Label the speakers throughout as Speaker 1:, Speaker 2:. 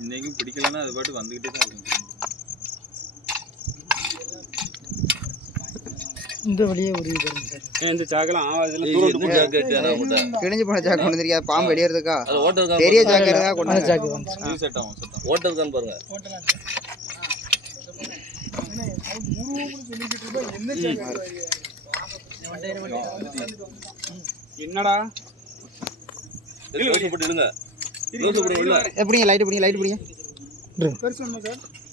Speaker 1: இன்னைக்கும் பிடிக்கலன்னா அது பாட்டு வந்துகிட்டே தான் இருக்கும்.
Speaker 2: இந்த வழியே சார்.
Speaker 3: இந்த சாக்கெல்லாம்?
Speaker 4: கிழிஞ்சு போன ஜாக் கொண்டு வந்திருக்கியா பாம்பு வெளியேறதுக்கா பெரிய. ஜாக் இருக்கா கொண்டு.
Speaker 2: சாக்கு வந்து
Speaker 1: இது செட் ஆகும்
Speaker 5: இருக்கான்னு பாருங்க.
Speaker 3: என்னடா?
Speaker 5: போட்டு இழுங்க.
Speaker 4: எப்படிங்க லைட் பிடிங்க லைட் பிடிங்க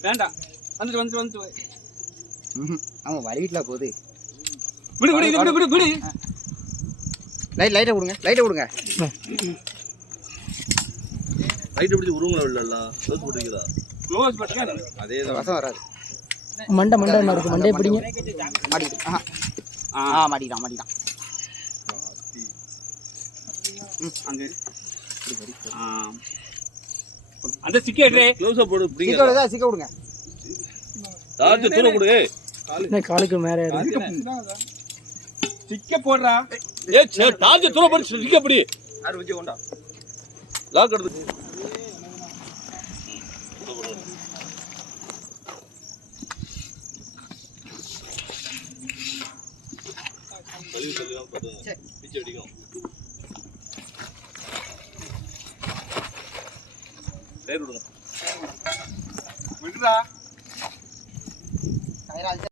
Speaker 3: வேண்டாம். வந்துட்டு வந்துட்டு வந்துட்டு.
Speaker 4: ஆமா வலிக்கிட்டா போகுது.
Speaker 3: விடு விடு விடு விடு விடு.
Speaker 4: லைட் லைட்டை கொடுங்க லைட்டை கொடுங்க
Speaker 5: லைட் பிடிச்சி உருவங்கள க்ளோஸ்
Speaker 3: க்ளோஸ் பண்ணுங்க
Speaker 1: அதே தான்
Speaker 4: வசம் வராது.
Speaker 2: மண்டை மண்டை இருக்கு பிடிங்க.
Speaker 4: மாட்டிக்கிட்டு ஆஹா.
Speaker 3: ஆ.
Speaker 4: ஆ மாட்டிக்கிட்டான் மாட்டிக்கிட்டான்
Speaker 3: அங்க. அந்த சிக்கேட்ரே
Speaker 5: க்ளோஸ் போட்டு பிடிங்க
Speaker 4: சிக்க விடுதா சிக்க விடுங்க
Speaker 5: டார்ச் தூரம் கொடு.
Speaker 2: என்ன காலுக்கு மேலே
Speaker 3: சிக்க போடுறா.
Speaker 5: ஏய் டார்ச் தூரம் போட்டு சிக்க பிடி.
Speaker 1: யார் வச்சு கொண்டா?
Speaker 5: லாக் எடுத்து. கழுவி கழுவி பார்த்துங்க பிச்சு அடிக்கும்.
Speaker 3: പേര്
Speaker 4: കൊടുക്കണം